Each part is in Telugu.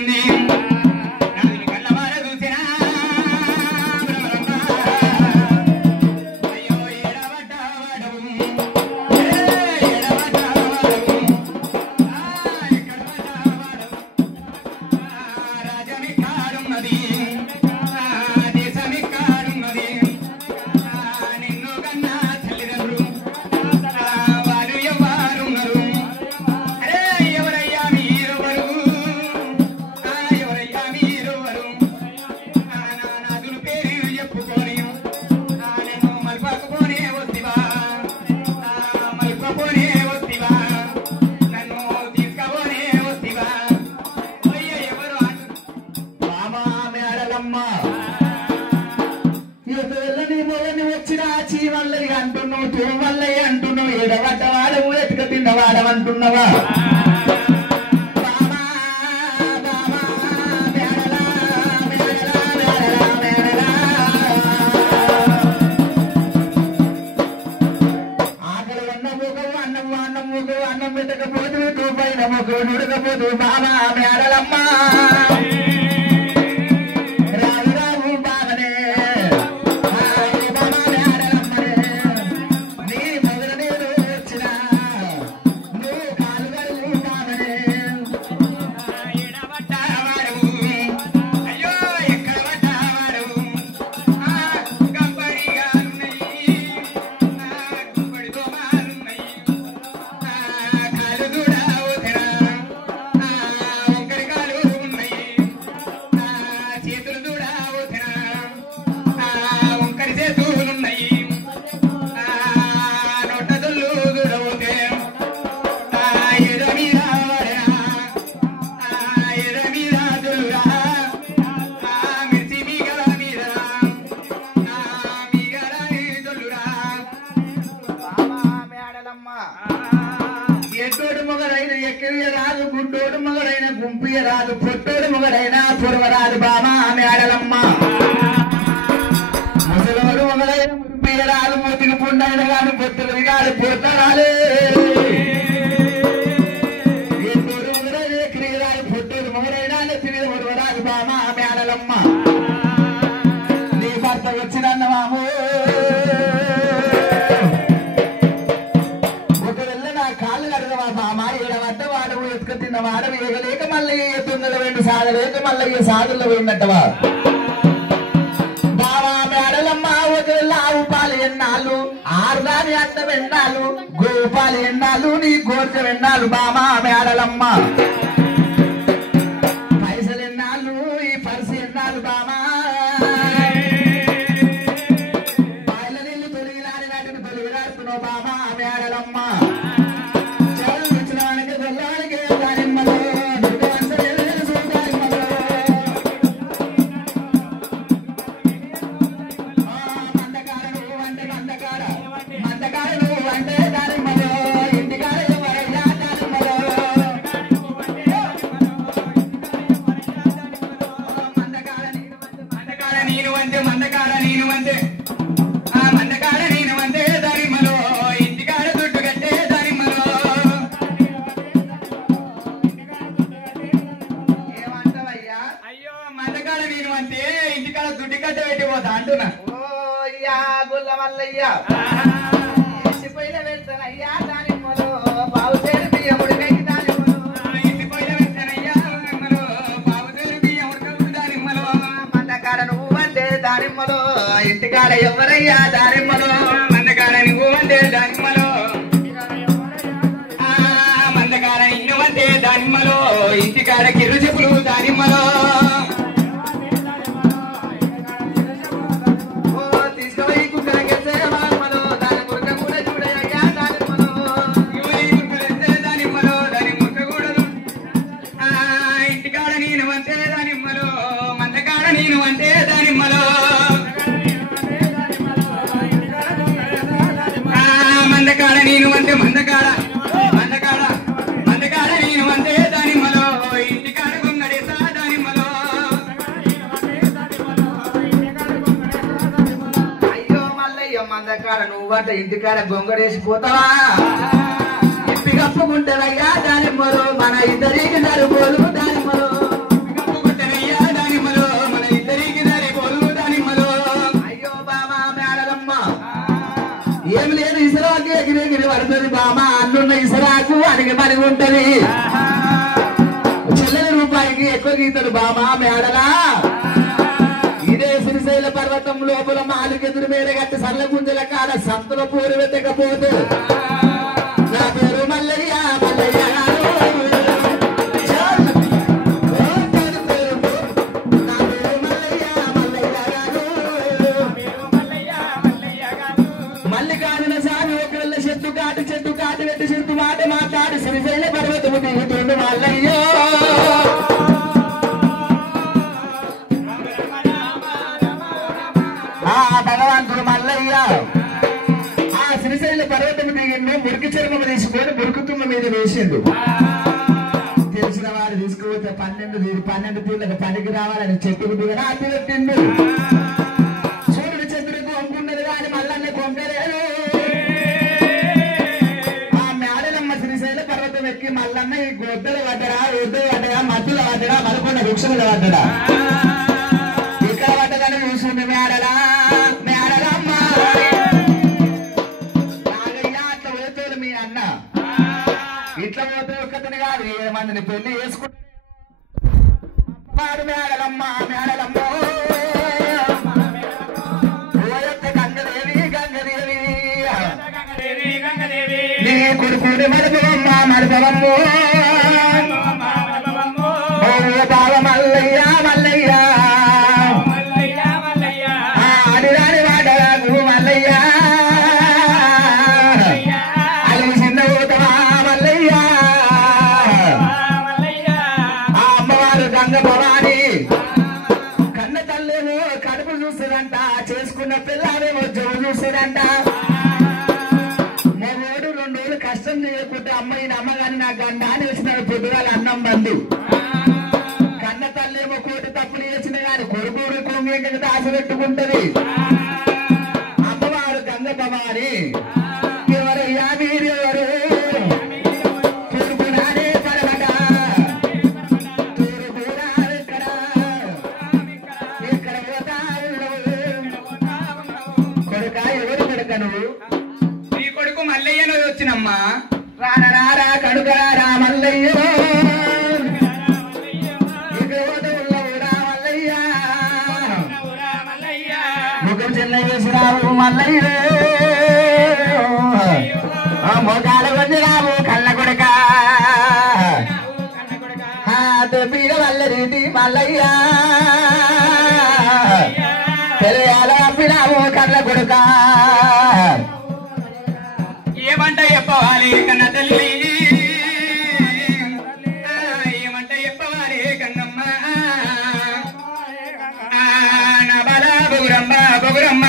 వచ్చింది కళ్ళవార చూసినా అయ్యో ఎడబడ్డావాడవు రాజమికాడున్నది దేశమికాడున్నది నిన్ను కన్నా తల్లిదండ్రులు వారు ఎవరున్నారు అరే ఎవరయ్యా మీరెవరు ఎవరయ్యా మీరెవరు నాదులు పేరు చెప్పుకొని నేను మల్పకపోనే వస్తివా మల్పపోనే వస్తివా నన్ను తీసుకపోనే వస్తివా అయ్య ఎవరు బామా మేడలమ్మ ఎదురెళ్ళని మొలని వచ్చిన చీవల్లయ్య అంటున్నావు తూవల్లయ్య అంటున్నావు ఎడబడ్డవాడవు ఎటుక తిన్నవాడమంటున్నావా బామా బామా మేడలా మేడలా మేడలా మేడలా ఆకలి ఉన్న ముఖం అన్నం అన్నం ముఖం అన్నం పెట్టకపోతూ తూపైన ముఖం నుడకపోతూ బామా మేడలమ్మ రావు రావు బామనే హాయ్ బామా మేడలమ్మనే నీ మొదలు నేను వచ్చినా నువ్వు కాలు గడువు బామనే ఎడబడ్డావాడవు అయ్యో ఎక్కడ పడ్డావాడవు గంపడిగారున్నాయి గుంపడితో మారున్నాయి కాలు కూడా ఊతరా వంకరి కాలు ఉన్నాయి చేతులు కూడా ఊతరా వంకరి చేతులున్నాయి నొట్ట దొల్లు కూడా ఊతే ఎదమీద వడరా ఎదమీద దొల్లురా మిర్చి మీగల మీద మీగల దొల్లురా ఎట్టోడు మొగడైన ఎక్కియ రాదు గుడ్డోడు మొగడైన గుంపియ రాదు పొట్టోడు మొగడైన పొడవరాదు బామా మేడలమ్మ ముసలోడు మొగడైన మురిపియ రాదు మూతికి పుండైన గాను పొత్తులు గాడు పొట్టరాలే ఎట్టోడు మొగడైన ఎక్కియ రాదు పొట్టోడు మొగడైన నెత్తిమీద పొడవరాదు బామా మేడలమ్మ నీ భర్త వచ్చినన్న మామూ ఒకవేళ నా కాళ్ళు కడగవా బామా ఏడవద్ద వాడవు ఎత్తుక తిన్న వాడవు ఏగలేక మళ్ళీ తొందర వెండు సాగలేక మళ్ళీ సాగుల్లో పోయినట్టవా బామా మేడలమ్మ ఒకవేళ ఆవు పాలు ఎన్నాళ్ళు ఆరుదాని అన్నం ఎన్నాళ్ళు గోపాలు ఎన్నాళ్ళు నీ గోర్చ ఎన్నాళ్ళు బామా మేడలమ్మ పైసలు ఎన్నాళ్ళు ఈ పర్సు ఎన్నాళ్ళు బామా పాయల నీళ్ళు తొలిగిలాడి వాటిని తొలిగిలాడుతున్నావు బామా మేడలమ్మ చదువుకున్నానికి తెల్లానికి దానిమ్మలో దానిమ్మలో మందకాడ నువ్వు అంటే మందకాడ మందకాడ నువ్వు అంటే దానిమ్మలో ఇంటికాడ ఎవరైనా దానిమ్మలో మందకాడ నేను అంటే మందకాడ నేను అంటే మందకాడ నేను అంటే దానిమ్మలో ఇంటికాడ దుడ్డు కట్టే దానిమ్మలో ఏమంటావయ్యా అయ్యో మందకాడ నేను అంటే ఇంటికాడ దుడ్డు కట్ట పెట్టిపోతా అంటున్నా ఓ అయ్యా గుల్ల మల్లయ్యా పోయిన వెళ్తానయ్యా దానిమ్మలో పావు చేరు బియ్యముడు వెయ్యి దానిమ్మలో ఇంటి పోయిన వెళ్తానయ్యా దానిమ్మలో బాబుదేరు బియ్యం ఉడకదు దానిమ్మలో మందకాడ నువ్వు అంటే దానిమ్మలో ఇంటికాడ ఎవరయ్యా దానిమ్మలో మందకాడ నువ్వు అంటే దానిమ్మలో మందకాడ నిన్ను అంటే దానిమ్మలో ఇంటికాడ కిర్రు చెప్పులు దానిమ్మలో ఓ తీసుకుపోయి కుక్కల గెలిచే దానిమ్మలో దాని మురక కూడా చూడయ్యా దానిమ్మలో దానిమ్మలో దాని ముట్టకూడదు ఇంటికాడ నేను అంటే దానిమ్మలో మందకాడ నేను అంటే దానిమ్మలో మందకాడ నేను అంటే మందకాడ మందకాడ మందకాడ నేను అంటే దానిమ్మలో ఇంటికాడ గొంగడేసా దానిమ్మలో అయ్యో మల్లయ్య మందకాడ నువ్వంట ఇంటికాడ గొంగడేసిపోతావా ఇప్పి కప్పుకుంటావయ్యా దానిమ్మలో మన ఇద్దరికి నలుగోలు దానిమ్మలో పడుతుంది బామ అన్నున్న ఇసరాకు అడిగి మరిగి ఉంటది చెల్లెల రూపాయికి ఎక్కువ గీతడు బామ మేడలా ఇదే శ్రీశైల పర్వతం లోపల మాలికెదురు మీద గట్టి సర్ల గుంజల కాల సంతల పూరు వెతకపోతే నా పేరు మల్లయ్య మల్లయ్య చెట్టు కాటు పెట్టి చెట్టు మాట మాట్లాడి శ్రీశైల పర్వతము దిగుతుండు మల్లయ్యో భగవంతుడు మల్లయ్య ఆ శ్రీశైల పర్వతము దిగిండు మురికి చర్మము తీసుకొని మురుకుతుమ్మ మీద వేసిండు తెలిసిన వారు తీసుకుపోతే 12 తీర్లకు పనికి రావాలని చెట్టుకు దిగరా పెట్టిండు సూర్యుడి చెట్టుకు వంకున్నది కానీ మల్లన్న కొంకలేదు ఎక్కి మల్లన్న ఈ గొడ్డలు పడ్డరా ఒడ్డు పడ్డరా మధ్యలో పడ్డరా మలకొండ వృక్షములు పడ్డరా ఇక్కడ పడ్డదని చూస్తుంది మేడలా మేడలమ్మ నాగయ్య అట్లా పోతాడు మీ అన్న ఇట్లా పోతే ఒక్కతని కాదు 7 మందిని పెళ్లి చేసుకుంటాడు మేడలమ్మ మేడలమ్మ నీ కొడుకుని మరపవమ్మ మరపవమ్మో బావ మల్లయ్య మల్లయ్య ఆడిరాని వాడరాకు మల్లయ్య అది చిన్న ఊతమా మల్లయ్య ఆ అమ్మవారు గంగ భవాని కన్న తల్లేమో కడుపు చూస్తుందంట చేసుకున్న పిల్లలేమో జోడు చూస్తుందంట కష్టం చేయకుంటే అమ్మాయిని అమ్మగాని నా గండాన్ని వచ్చినాడు పొద్దుగాల అన్నం బంధు కన్న తల్లేమో కోటి తప్పులు చేసిన గాని కొడుకు కొంగ ఆశ పెట్టుకుంటది అమ్మవారు గంగ భవాని ఎవరయ్యా మీరెవరు కొడుకునానే పడబట ఇక్కడ పోతా కొడుక ఎవరు కొడుక నువ్వు మల్లయ్యను వచ్చినమ్మా రారా కడుకరా మల్లయ్య ముఖం చెల్లయ్యేసిరావు మల్లయ్య మోకాల వచ్చిరావు కళ్ళ కొడుక పీడ వల్లరీటి మల్లయ్య తెలియాల పిరావు కళ్ళ కొడుక ఏమంట చెప్పవాలి కన్న తల్లి ఏమంట చెప్పవాలి గంగమ్మ నా బాల బొగురమ్మ బొగురమ్మ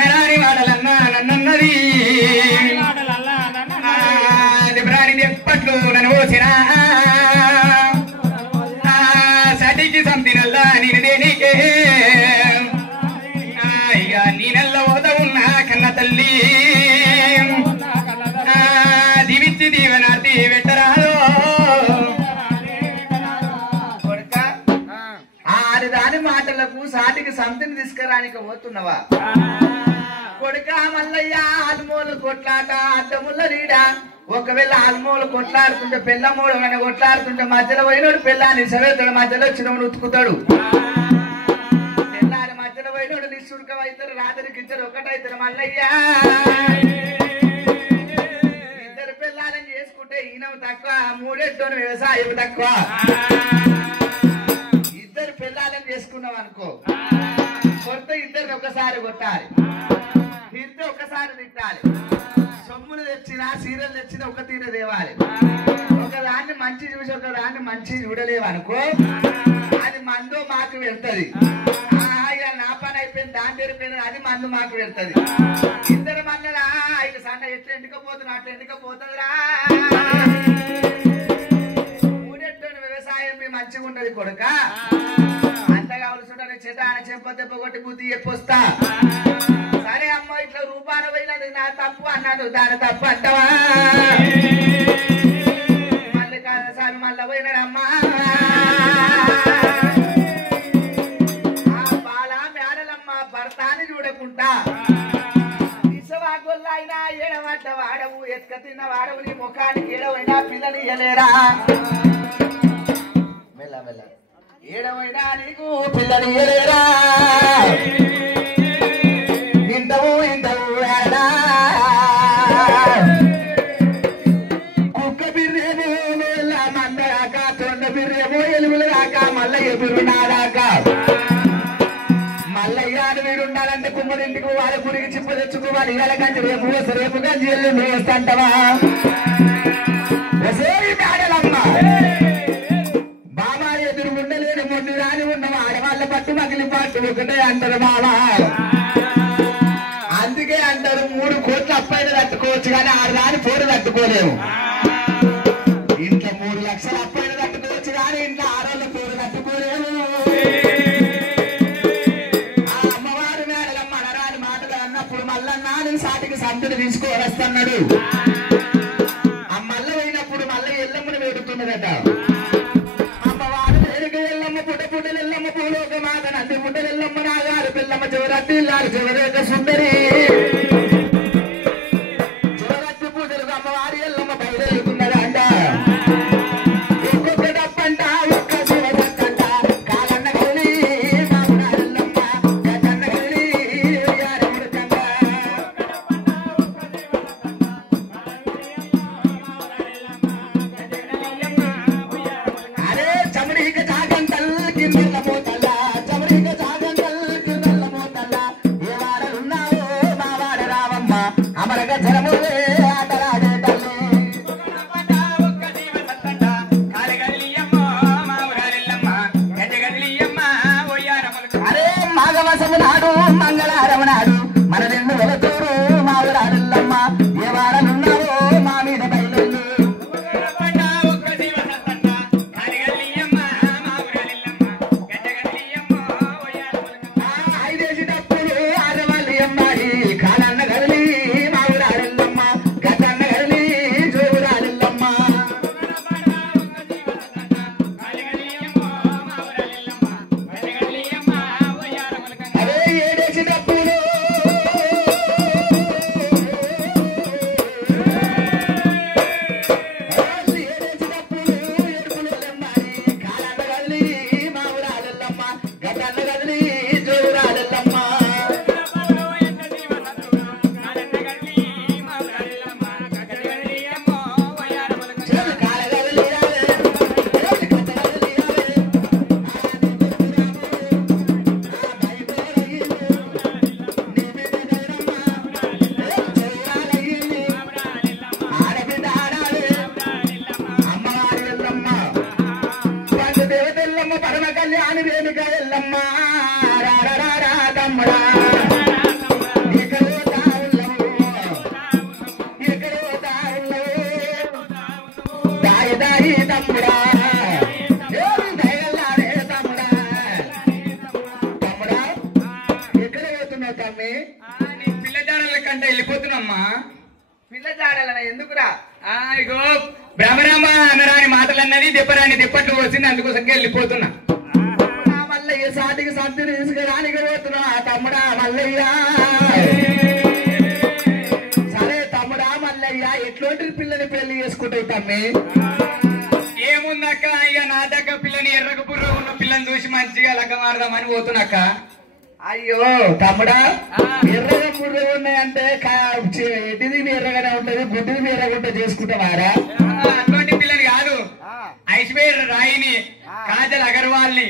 నరాని వాడలన్న నన్నన్నది దిబ్రాని ఎప్పట్లు నన్ను పోసినా సటికి సంతినల్లా నేను దేనికే నీనల్ల ఓద ఉన్నా కన్న తల్లి దివిచ్చి దీవనాటి వెట్టరాదో ఆడి దాని మాటలకు సాటికి సంతిని తీసుకురానికి పోతున్నవా కొడుక మల్లయ్య ఆల్మూలు కొట్లాట అడ్డముల్ల నీడా ఒకవేళ ఆల్మూలు కొట్లాడుతుంటే పిల్లమూడు అని కొట్లాడుతుంటే మధ్యలో పోయినోడు పిల్లాన్ని సవేతాడు మధ్యలో చిన్నవాడు ఉతుకుతాడు నిశ్చుడకమైతారు రాత్రికి ఇద్దరు ఒకటైతారు మల్లయ్య ఇద్దరు పిల్లాలని చేసుకుంటే ఈయన తక్కువ మూడెట్టోని వ్యవసాయం తక్కువ ఇద్దరు పిల్లాలని చేసుకున్నాం అనుకో కొత్త ఇద్దరిని ఒకసారి కొట్టాలి తిరితే ఒకసారి తిట్టాలి సొమ్ములు తెచ్చినా సీరియల్ తెచ్చినా ఒక తీర తేవాలి ఒకదాన్ని మంచి చూసి ఒకదాన్ని మంచి చూడలేవు అనుకో అది మందు మాకు వెళ్తది నా పని అయిపోయింది దాని తెరిపోయింది అది మందు మాకు వెళ్తది ఇద్దరు మన్నలా ఇక సన్న ఎట్లా ఎండుకపోతున్నా అట్లా ఎండుకపోతుందిరా మూడెట్టని వ్యవసాయం మీ మంచిగా ఉంటది కొడుక అంత కావలసి చెట చెంప దెబ్బ కొట్టి బుద్ధి చెప్పొస్తా సరే అమ్మ ఇట్లా రూపాన పోయినది నా తప్పు అన్నాడు దాని తప్పు అంటావా మళ్ళీ స్వామి మళ్ళీ పోయినాడమ్మా బాల మేడలమ్మ భర్తాన్ని చూడకుండా ఎక్క తిన్న వాడవు నీ ముఖానికి ఏడవైనా పిల్లని ఇయ్యలేరా మెల్ల మెల్ల ఏడవైనా నీకు పిల్లని ఇయ్యలేరా ఇంటవు ఇంటవు ఏడా కుక్క బిర్రేమో మెల్ల మందరాక తొండ బిర్రేమో ఎలుగులు రాక మల్ల ఎదురు నాడాక మల్లయ్యాను వీడు ఉండాలంటే కుమ్మడింటికి వాళ్ళ గురికి చిప్ప తెచ్చుకోవాలి ఇవాళ కంచి రేపు రేపు కంచి వెళ్ళి వేస్తాంటవా మేడలమ్మ బాబా ఎదురు ఉండలేని మొండి రాని ఉన్నవా ఆడవాళ్ళ పట్టు మగిలి పట్టు ఒకటే అంటారు బాబా అందుకే అంటారు 3 కోట్ల అప్పైన తట్టుకోవచ్చు కానీ ఆడదాని పోరు తట్టుకోలేము ఇంట్లో 3 లక్షల అప్పైన తట్టుకోవచ్చు కానీ ఇంట్లో ఆడవాళ్ళ పోరు తట్టుకోలేము సాటికి సంతుడు తీసుకొని వస్తున్నాడు ఆ మల్ల పోయినప్పుడు మల్ల ఎల్లమ్మను వేడుతున్నదట అమ్మవారు వేడుక ఎల్లమ్మ పుట్ట పుట్టలు ఎల్లమ్మ పూలోక మాత నంది పుట్టలు ఎల్లమ్మ నాగారు పిల్లమ్మ చివరత్తి ఇల్లారు చివరేక సుందరి చివరత్తి పూజలకు అమ్మవారి ఎల్లమ్మ బయలుదేరుతున్నదంట ఒక్కొక్క డప్పంట ఒక్క శివదక్కంట కాలన్న కలి మామూలు ఎల్లమ్మ గజన్న కలి యారముడుకంట నాడు మంగళారం నాడు మన 2 వెలతూరు మావురాడల్లమ్మ ఏ వాడలున్నావో మా మీద బయలు ఐదేసినప్పుడు ఆడవాళ్ళు అమ్మాయి కాలన్న గదిలి మావురాడల్లమ్మ గద్దన్న గదిలి జోవురాడల్లమ్మ పరమ కళ్యాణి రేణుక ఎల్లమ్మ తమ్ముడా ఎక్కడో దాయి దాయి తమ్ముడా దయగల్లారే తమ్ముడా తమ్ముడా ఎక్కడ పోతున్నావు తమ్మి నీ పిల్ల జాడల కంటే వెళ్ళిపోతున్నామ్మా పిల్ల జాడలన ఎందుకురా ఇగో బ్రహ్మరామ అనరాని మాటలన్నది దెప్పరాని దెప్పట్లు వచ్చింది అందుకోసం వెళ్ళిపోతున్నా మల్లయ్య సాటికి సంతి తీసుకురానికి పోతున్నా తమ్ముడా మల్లయ్య సరే తమ్ముడా మల్లయ్య ఎట్లాంటి పిల్లని పెళ్లి చేసుకుంటావు తమ్మి ఏముందక్క ఇక నా దగ్గర పిల్లని ఎర్రక బుర్ర ఉన్న పిల్లని చూసి మంచిగా లగ్గ మారదామని పోతున్నాక్క అయ్యో తమ్ముడా ఎర్రగా బుర్ర ఉన్నాయంటే ఎటిది ఎర్రగానే ఉంటది గుడ్డిది ఎర్రగుంట చేసుకుంటావారా అటువంటి పిల్లని కాదు ఐశ్వర్య రాయిని కాజల్ అగర్వాల్ ని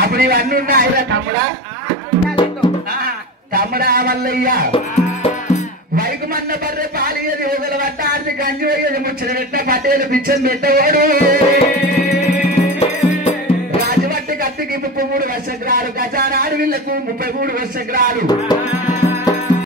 అప్పుడు ఇవన్నీ ఉన్నాయిరా తమ్ముడా తమ్ముడా మల్లయ్య వైకుమన్న బర్రె పాలియది ఊగల పట్ట ఆర్తి గంజి పోయేది ముచ్చట పెట్టిన పట్టేలు పిచ్చని పెట్టవాడు రాజవట్టి కత్తికి 33 వర్షగ్రాలు గజానాడు వీళ్లకు 33 వర్షగ్రాలు